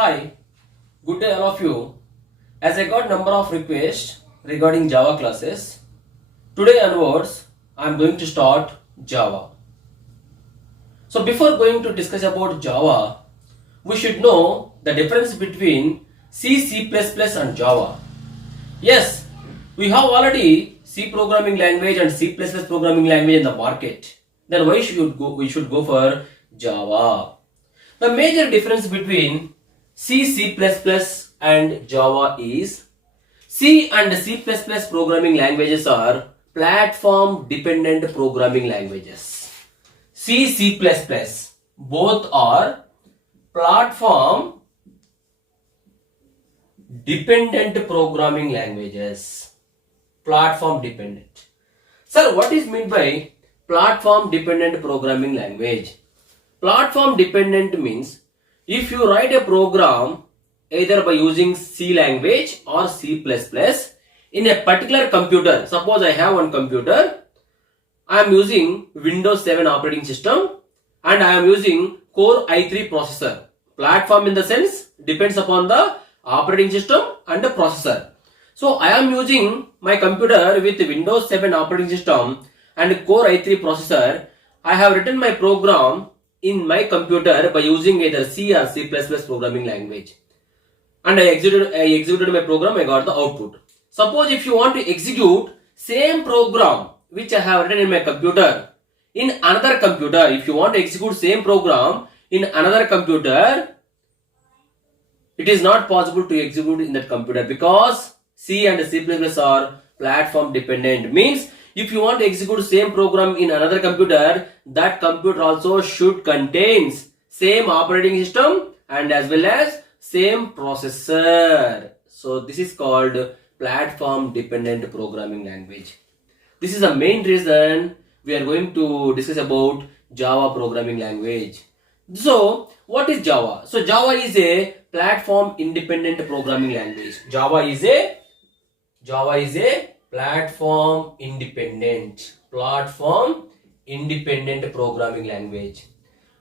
Hi, good day all of you. As I got number of requests regarding Java classes, today onwards I am going to start Java. So before going to discuss about Java, we should know the difference between C, C++ and Java. Yes, we have already C programming language and C++ programming language in the market. Then why should we should go for Java? The major difference between C, C++ and Java is C and C++ programming languages are platform dependent programming languages. C, C++ both are platform dependent programming languages. Platform dependent. Sir, what is meant by platform dependent programming language? Platform dependent means if you write a program either by using C language or C++ in a particular computer, suppose I have one computer, I am using Windows 7 operating system and I am using Core i3 processor. Platform in the sense depends upon the operating system and the processor. So I am using my computer with Windows 7 operating system and Core i3 processor. I have written my program in my computer by using either C or C++ programming language. And I executed my program, I got the output. Suppose if you want to execute same program which I have written in my computer in another computer, if you want to execute same program in another computer, it is not possible to execute in that computer because C and C++ are platform dependent. Means if you want to execute same program in another computer, that computer also should contains same operating system and as well as same processor. So this is called platform dependent programming language. This is the main reason we are going to discuss about Java programming language. So what is Java? So Java is a platform independent programming language. Java is a platform independent programming language.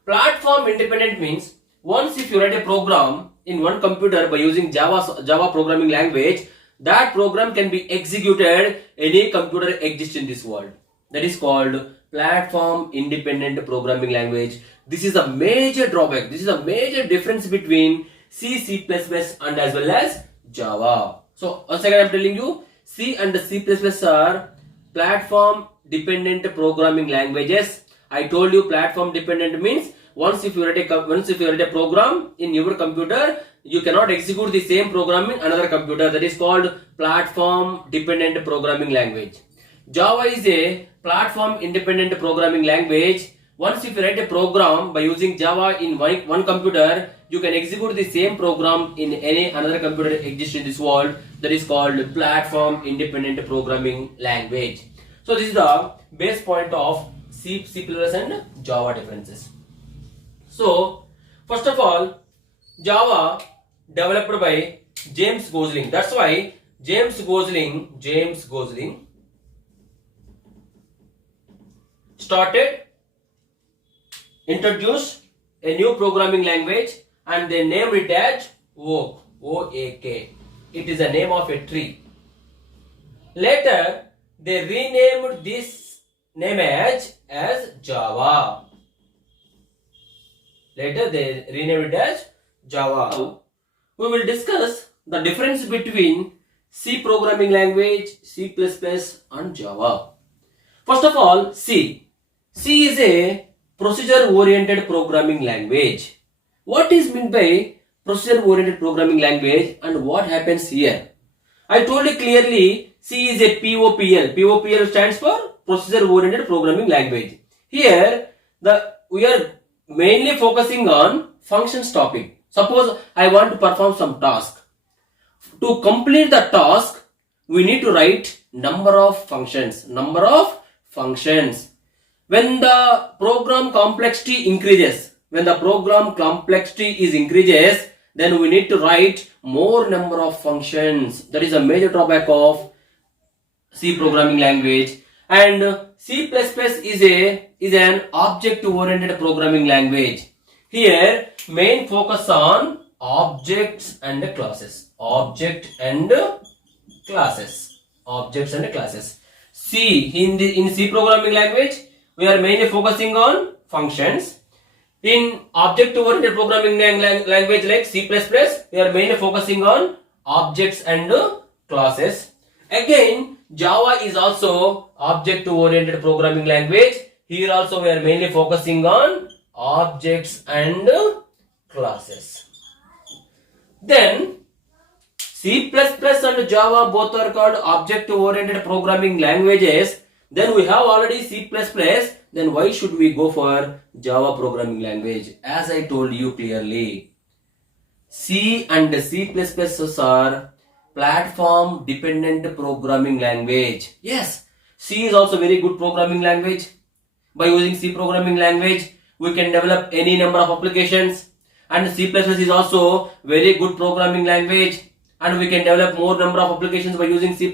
Platform independent means once if you write a program in one computer by using Java programming language, that program can be executed any computer exists in this world. That is called platform independent programming language. This is a major drawback. This is a major difference between C, C++ and as well as Java. So once again I am telling you, C and C++ are platform dependent programming languages. I told you platform dependent means once if you write a program in your computer, you cannot execute the same program in another computer. That is called platform dependent programming language. Java is a platform independent programming language. Once if you write a program by using Java in one computer, you can execute the same program in any another computer exists in this world. That is called platform independent programming language. So this is the base point of C, C++ and Java differences. So first of all, Java developed by James Gosling. That's why James Gosling introduced a new programming language and they named it as Oak. O-A-K. It is the name of a tree. Later, they renamed this name as Java. Later, they renamed it as Java. We will discuss the difference between C programming language, C++ and Java. First of all, C. C is a procedure-oriented programming language. What is meant by procedure-oriented programming language and what happens here? I told you clearly, C is a POPL. POPL stands for procedure-oriented programming language. Here, we are mainly focusing on functions topic. Suppose I want to perform some task. To complete the task, we need to write number of functions. When the program complexity increases, then we need to write more number of functions. That is a major drawback of C programming language. And C++ is an object-oriented programming language. Here, main focus on objects and classes. Object and classes. Objects and classes. C, in C programming language, we are mainly focusing on functions. In object-oriented programming language like C++, we are mainly focusing on objects and classes. Again, Java is also object-oriented programming language. Here also we are mainly focusing on objects and classes. Then C++ and Java both are called object-oriented programming languages. Then we have already C++. Then why should we go for Java programming language? As I told you clearly, C and C++ are platform dependent programming language. Yes, C is also very good programming language. By using C programming language, we can develop any number of applications, and C++ is also very good programming language, and we can develop more number of applications by using C++.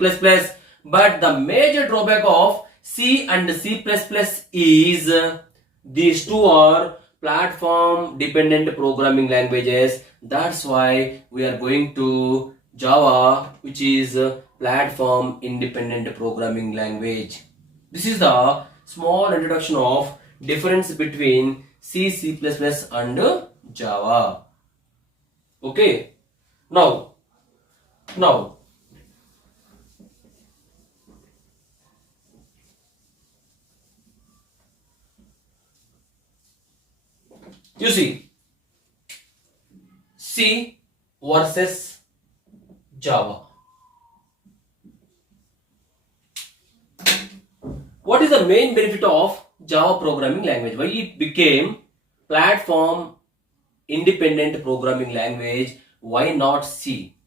But the major drawback of C and C++ is these two are platform dependent programming languages. That's why we are going to Java, which is platform independent programming language. This is the small introduction of difference between C, C++ and Java. Okay. Now you see, C versus Java. What is the main benefit of Java programming language? Why it became platform independent programming language? Why not C?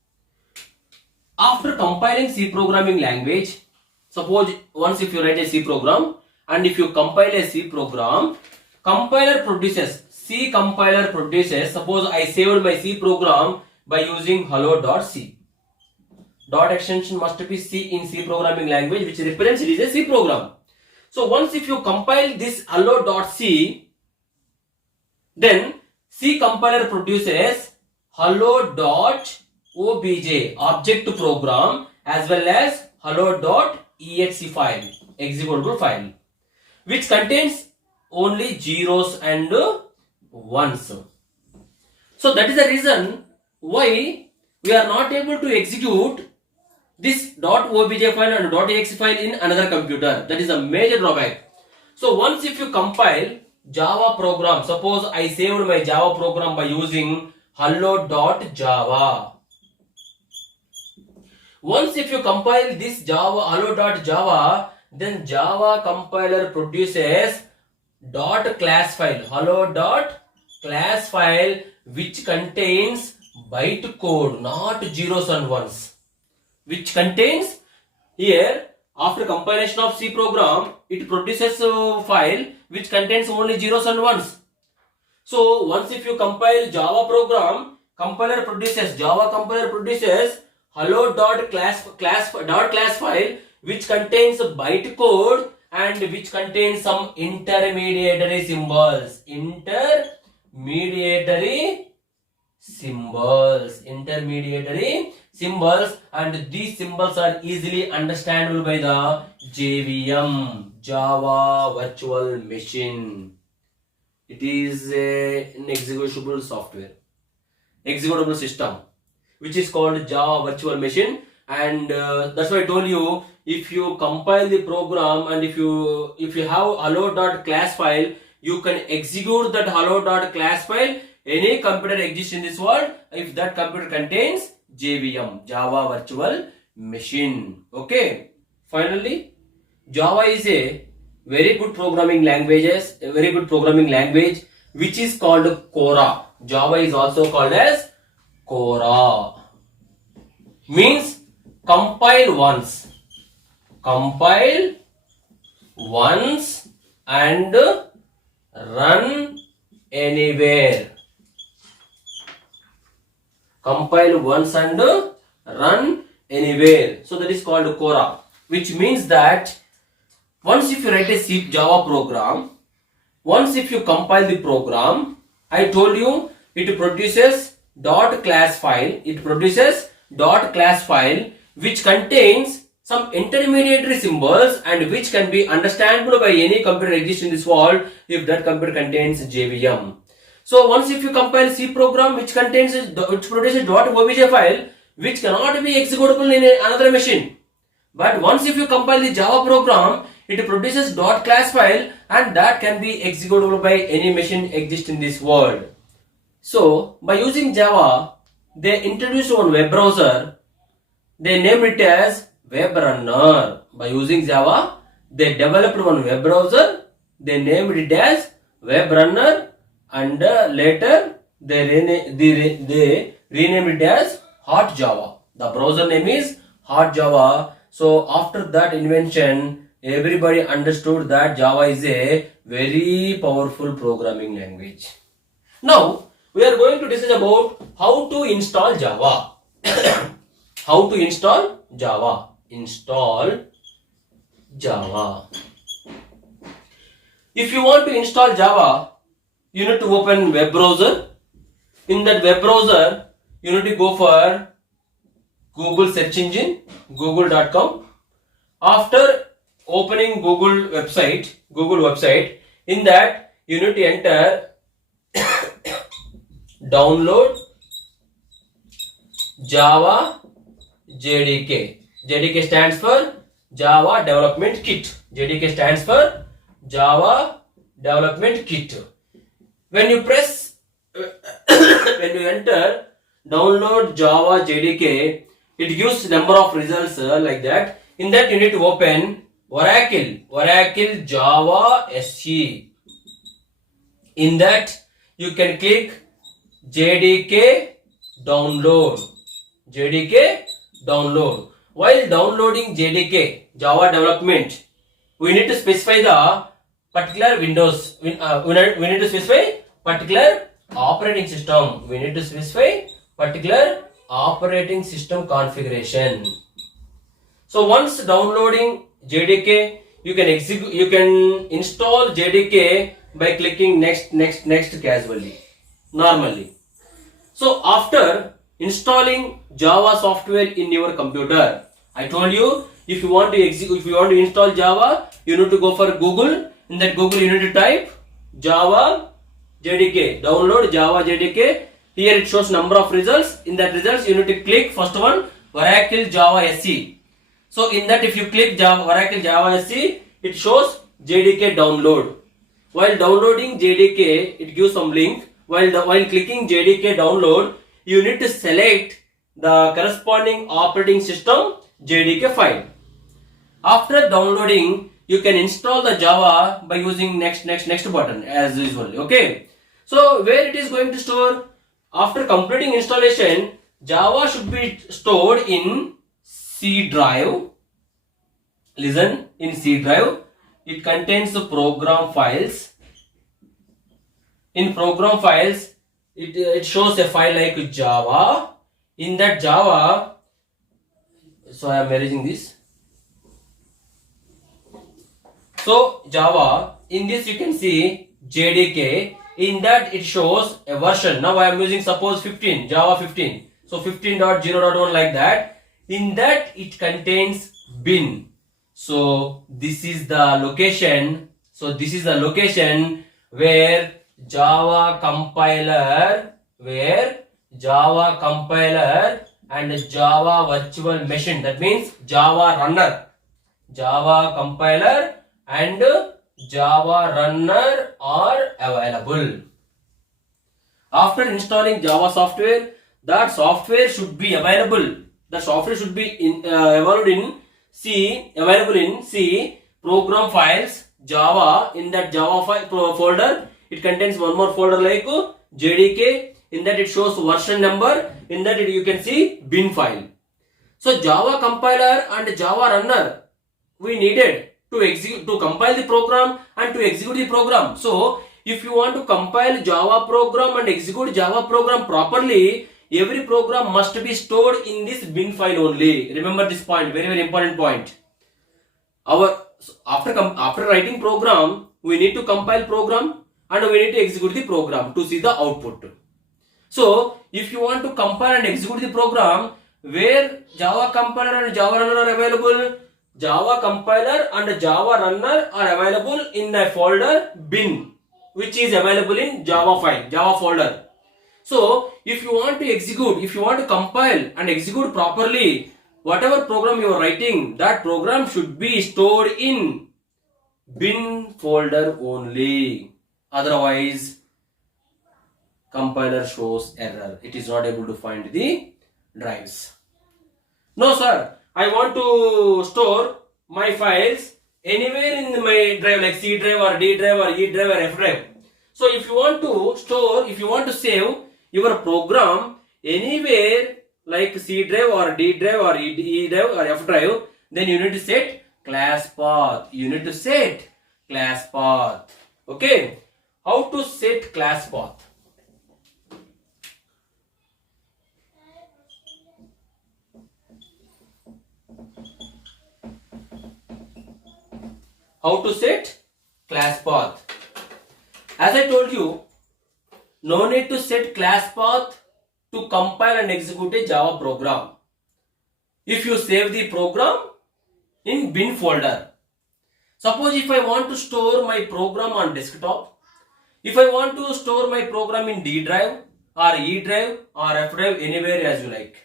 After compiling C programming language, suppose once if you write a C program and if you compile a C program, C compiler produces, suppose I saved my C program by using hello.c. Dot extension must be C in C programming language, which represents it is a C program. So once if you compile this hello.c, then C compiler produces hello.obj object program as well as hello.exe file, executable file, which contains only zeros and ones. So that is the reason why we are not able to execute this .obj file and .exe file in another computer. That is a major drawback. So once if you compile Java program, suppose I saved my Java program by using hello.java. Once if you compile this Java hello.java, then Java compiler produces .class file, hello.class file, which contains byte code, not zeros and ones, which contains here after compilation of C program, it produces a file which contains only zeros and ones. So once if you compile Java program, Java compiler produces hello.class file which contains byte code and which contains some intermediary symbols, and these symbols are easily understandable by the JVM, Java Virtual Machine. It is an executable system which is called Java Virtual Machine, and that's why I told you, if you compile the program and if you have hello.class file, you can execute that hello.class file. Any computer exists in this world if that computer contains JVM, Java Virtual Machine. Okay. Finally, Java is a very good programming language, which is called Cora. Java is also called as Cora. Means compile once and run anywhere. Compile once and run anywhere. So that is called Cora, which means that once if you write a C Java program, once if you compile the program, I told you it produces dot class file. It produces dot class file which contains some intermediary symbols and which can be understandable by any computer existing in this world if that computer contains JVM. So once if you compile C program which produces .obj file which cannot be executable in another machine. But once if you compile the Java program, it produces .class file and that can be executable by any machine exist in this world. So by using Java, they introduced one web browser. They named it as WebRunner. By using Java, they developed one web browser. They named it as WebRunner, and later they renamed it as Hot Java. The browser name is Hot Java. So after that invention, everybody understood that Java is a very powerful programming language. Now we are going to discuss about how to install Java. How to install Java. Install Java. If you want to install Java, you need to open web browser. In that web browser, you need to go for Google search engine, google.com. After opening Google website, in that you need to enter download Java JDK. JDK stands for Java Development Kit. JDK stands for Java Development Kit. When you press, when you enter download Java JDK, it gives number of results like that. In that you need to open Oracle Java SE. In that you can click JDK download. While downloading JDK, Java development, we need to specify the particular Windows. We need to specify particular operating system. We need to specify particular operating system configuration. So once downloading JDK, you can install JDK by clicking next casually, normally. So after installing Java software in your computer, I told you if you want to install Java, you need to go for Google. In that Google you need to type Java JDK, download Java JDK. Here it shows number of results. In that results you need to click first one Oracle Java SE. So in that if you click Oracle Java SE, it shows JDK download. While downloading JDK, it gives some link. While clicking JDK download, you need to select the corresponding operating system JDK file. After downloading, you can install the Java by using next button as usual. Okay. So where it is going to store? After completing installation, Java should be stored in C drive. Listen, in C drive, it contains the program files. In program files, it shows a file like Java. In that Java, so I am erasing this. So Java, in this you can see JDK. In that it shows a version. Now I am using suppose 15, Java 15. So 15.0.1 like that. In that it contains bin. So this is the location. So this is the location where Java compiler and Java virtual machine, that means Java runner, Java compiler and Java runner are available. After installing Java software, that software should be available. The software should be available in C program files Java. In that Java file folder, it contains one more folder like JDK. In that it shows version number. In that you can see bin file. So Java compiler and Java runner we needed to compile the program and to execute the program. So if you want to compile Java program and execute Java program properly, every program must be stored in this bin file only. Remember this point, very important point. After writing program, we need to compile program and we need to execute the program to see the output. So if you want to compile and execute the program, where Java compiler and Java runner are available, Java compiler and Java runner are available in a folder bin, which is available in Java file, Java folder. So if you want to execute, if you want to compile and execute properly, whatever program you are writing, that program should be stored in bin folder only. Otherwise, compiler shows error. It is not able to find the drives. No sir, I want to store my files anywhere in my drive, like C drive or D drive or E drive or F drive. So if you want to store, if you want to save your program anywhere like C drive or D drive or E drive or F drive, then you need to set class path. You need to set class path. Okay. How to set class path? How to set class path? As I told you, no need to set class path to compile and execute a Java program. If you save the program in bin folder. Suppose if I want to store my program on desktop, if I want to store my program in D drive or E drive or F drive, anywhere as you like,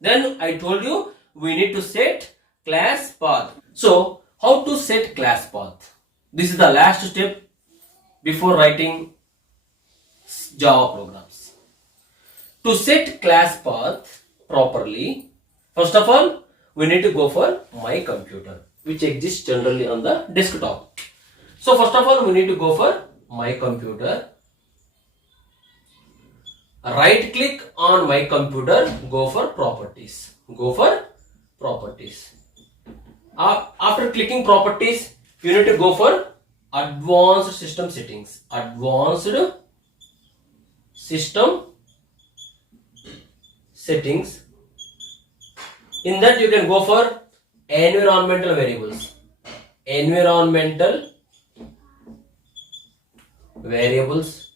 then I told you we need to set class path. So how to set class path? This is the last step before writing Java programs. To set class path properly, first of all, we need to go for my computer, which exists generally on the desktop. So first of all, we need to go for my computer. Right click on my computer, go for properties. Go for properties. After clicking properties, you need to go for advanced system settings. Advanced system settings. In that you can go for environmental variables. Environmental variables.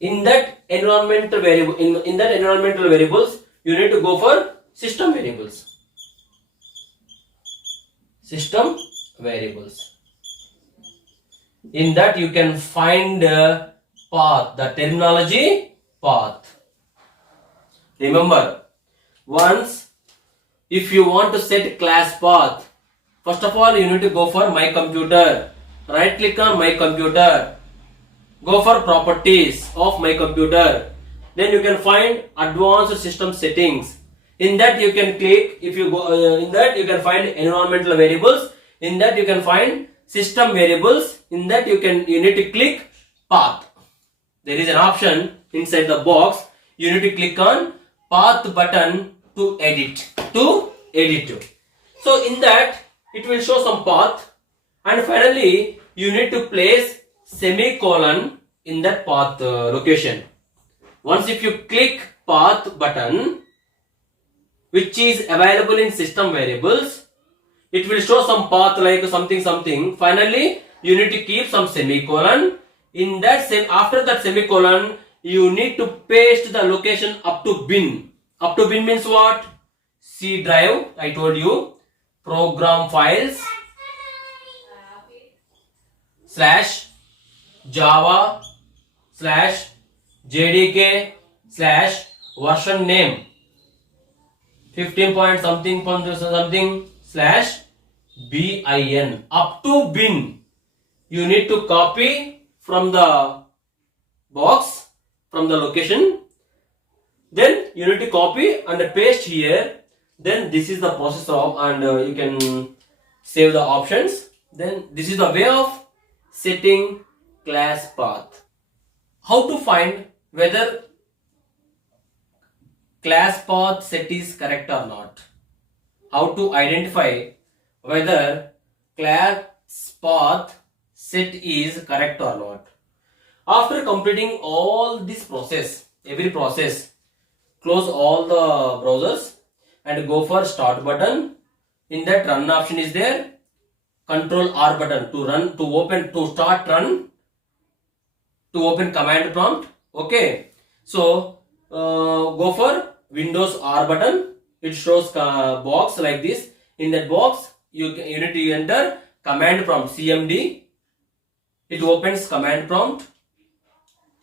In that environmental variable, in that environmental variables, you need to go for system variables. System variables. In that you can find path, the terminology path. Remember, once if you want to set class path, first of all you need to go for my computer. Right click on my computer. Go for properties of my computer. Then you can find advanced system settings. In that you can click, if you go in that you can find environmental variables. In that you can find system variables. In that you need to click path. There is an option inside the box. You need to click on path button to edit. So in that it will show some path, and finally you need to place semicolon in that path location. Once if you click path button, which is available in system variables, it will show some path like something. Finally you need to keep some semicolon. In that after that semicolon, you need to paste the location up to bin. Up to bin means what? C drive, I told you, program files /java /jdk /version name 15 point something /bin. Up to bin you need to copy from the box, from the location. Then you need to copy and paste here. Then this is the process of, and you can save the options. Then this is the way of setting class path. How to find whether class path set is correct or not. How to identify whether class path set is correct or not. After completing all this process, every process, close all the browsers and go for start button. In that run option is there. Control R button to run, to open, to start run, to open command prompt. Okay, so go for Windows R button. It shows box like this. In that box, you need to enter command prompt CMD. It opens command prompt.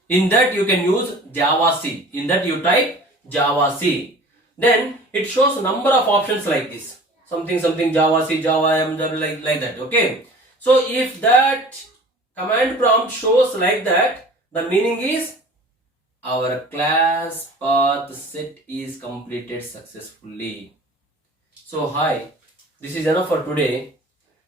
In that you can use Java C. In that you type Java C. Then it shows number of options like this. Something Java C, Java M, like that. Okay. So if that command prompt shows like that, the meaning is our class path set is completed successfully. So hi, this is enough for today.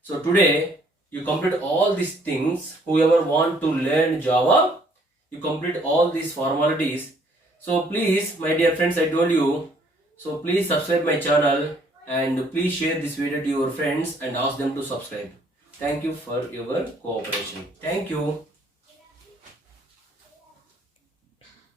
So today you complete all these things. Whoever want to learn Java, you complete all these formalities. So please, my dear friends, I told you, so please subscribe my channel and please share this video to your friends and ask them to subscribe. Thank you for your cooperation. Thank you.